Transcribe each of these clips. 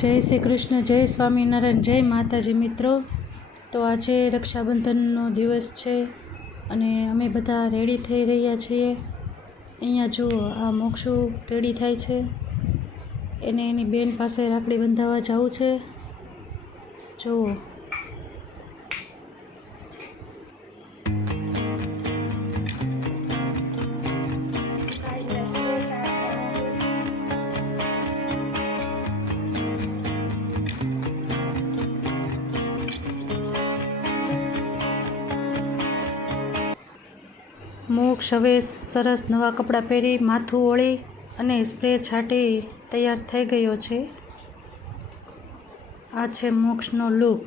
જય શ્રી કૃષ્ણ, જય સ્વામિનારાયણ, જય માતાજી મિત્રો. તો આજે રક્ષાબંધનનો દિવસ છે અને અમે બધા રેડી થઈ રહ્યા છીએ. અહીંયા જુઓ, આ મોક્ષુ રેડી થાય છે, એને એની બેન પાસે રાખડી બંધાવવા જવું છે. જુઓ, મોક્ષ હવે સરસ નવા કપડાં પહેરી, માથું ઓળી અને સ્પ્રે છાંટી તૈયાર થઈ ગયો છે. આ છે મોક્ષનો લુક.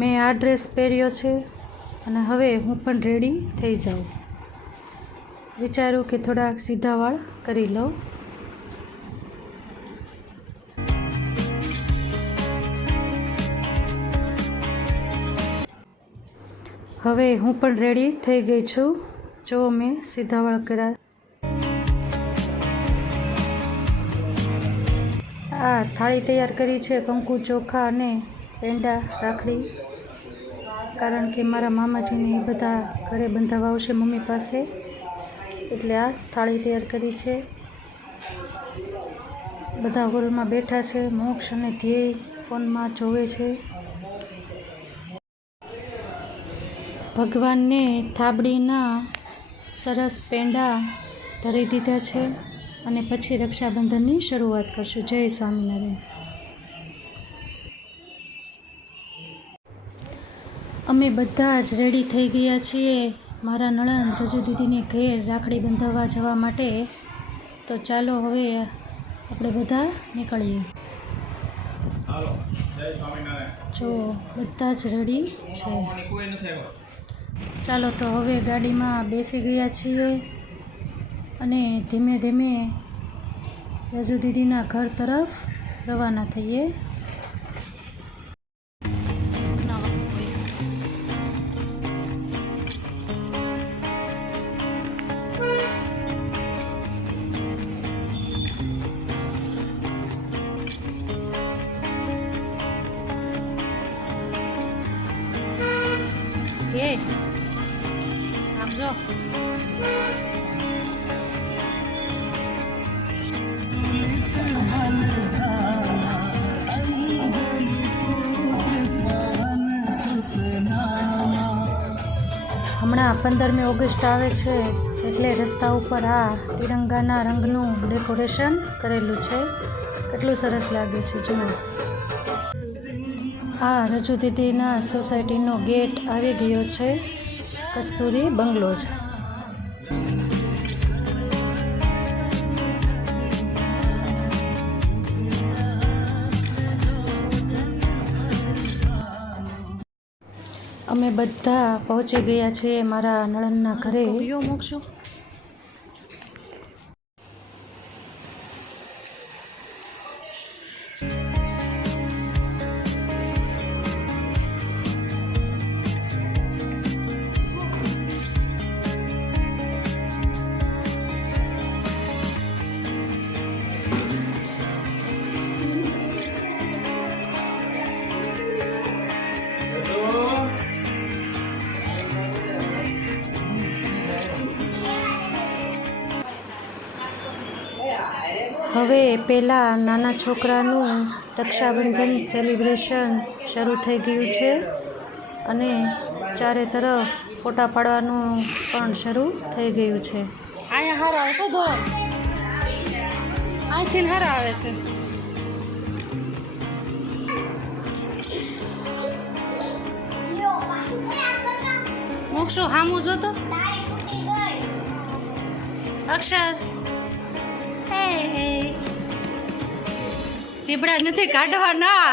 મેં આ ડ્રેસ પહેર્યો છે અને હવે હું પણ રેડી થઈ જાઉં. વિચાર્યું કે થોડાક સીધા વાળ કરી લઉં. હવે હું પણ રેડી થઈ ગઈ છું. જો મેં સીધા વાળ કર્યા. આ થાળી તૈયાર કરી છે, કંકુ, ચોખા અને પેંડા, રાખડી. કારણ કે મારા મામાજીને બધા ઘરે બંધાવા આવશે મમ્મી પાસે, એટલે આ થાળી તૈયાર કરી છે. બધા હોલમાં બેઠા છે. મોક્ષ અને ધ્યેય ફોનમાં જોવે છે. ભગવાનને થાબડીના સરસ પેંડા ધરી દીધા છે અને પછી રક્ષાબંધનની શરૂઆત કરશું. જય સ્વામિનારાયણ. અમે બધા જ રેડી થઈ ગયા છીએ મારા નણંદ રજુ દીદીને ઘેર રાખડી બંધાવવા જવા માટે. તો ચાલો હવે આપણે બધા નીકળીએ. જો બધા જ રેડી છે. ચાલો તો હવે ગાડીમાં બેસી ગયા છીએ અને ધીમે ધીમે રજુ દીદીના ઘર તરફ રવાના થઈએ. સમજો હમણાં 15મી ઓગસ્ટ આવે છે એટલે રસ્તા ઉપર આ તિરંગાના રંગનું ડેકોરેશન કરેલું છે. કેટલું સરસ લાગે છે. જુઓ, આ રજુ દીદીના સોસાયટીનો ગેટ આવી ગયો છે. કસ્તુરી બંગલો છે. અમે બધા પહોંચી ગયા છીએ મારા નણંદના ઘરે. મોક્ષો હવે પહેલાં નાના છોકરાનું રક્ષાબંધન સેલિબ્રેશન શરૂ થઈ ગયું છે અને ચારે તરફ ફોટા પાડવાનું પણ શરૂ થઈ ગયું છે. અહીંયા હારા આવે છે, ધોરણ અહીંથી હારા આવે છે. મોક્ષો હામું જોતો અક્ષર ચીબડા નથી કાઢવાના.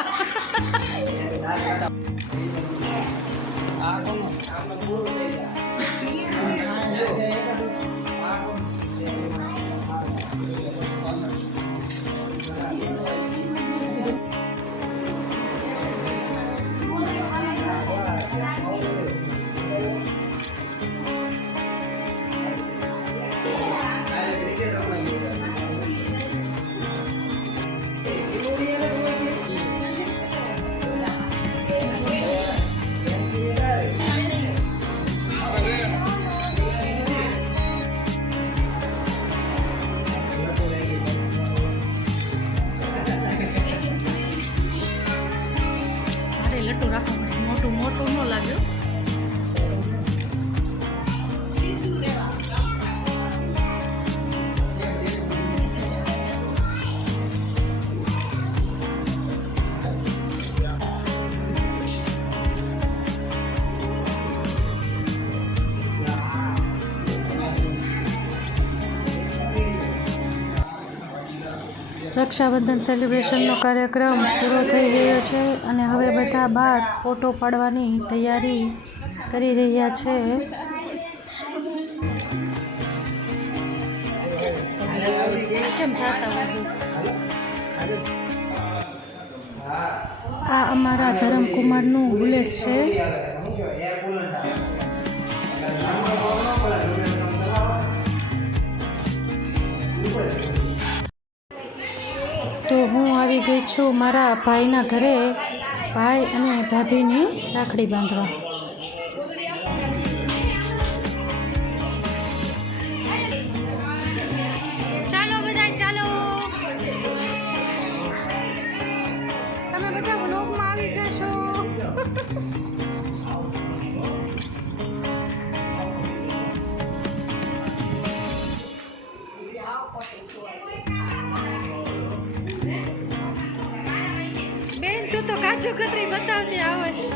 રક્ષાબંધન સેલિબ્રેશનનો કાર્યક્રમ પૂરો થઈ ગયો છે અને હવે બધા બહાર ફોટો પાડવાની તૈયારી કરી રહ્યા છે. આ અમારા ધરમકુમારનું બુલેટ છે. તો હું આવી ગઈ છું મારા ભાઈના ઘરે ભાઈ અને ભાભીની રાખડી બાંધવા. ચાલો બધા ચાલો, તમે બધા વ્લોગમાં આવી જશો. બેન તું તો કાચું કતરી બતાવતી આવે છે.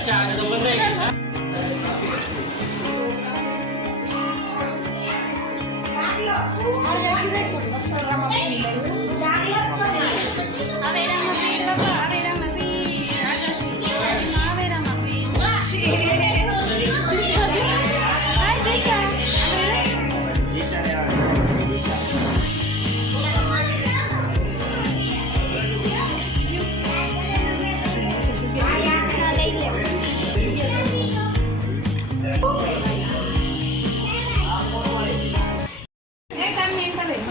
अच्छा तो बताइए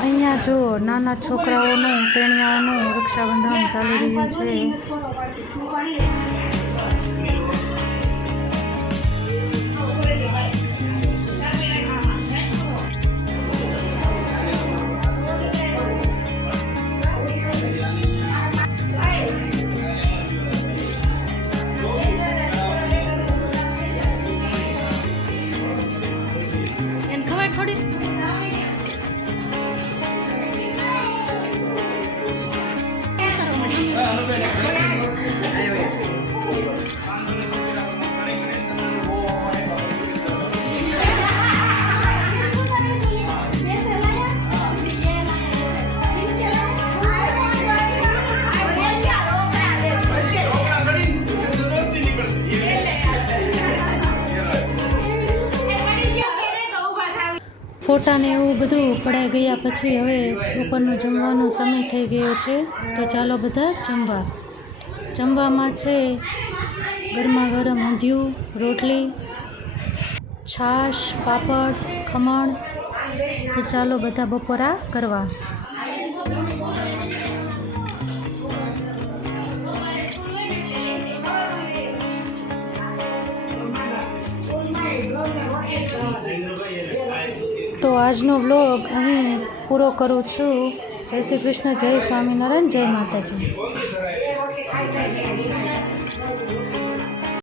અહીંયા જો નાના છોકરાઓનું ટેણિયાઓનું રક્ષાબંધન ચાલી રહ્યું છે. થોડી ફોટા ને એવું બધું પડાઈ ગયા પછી હવે બપોરનો જમવાનો સમય થઈ ગયો છે. તો ચાલો બધા જમવામાં છે ગરમા ગરમ ઊંધિયું, રોટલી, છાશ, પાપડ, ખમણ. તો ચાલો બધા બપોરા કરવા. તો આજનો વ્લોગ અહીં પૂરો કરું છું. જય શ્રી કૃષ્ણ, જય સ્વામિનારાયણ, જય માતાજી.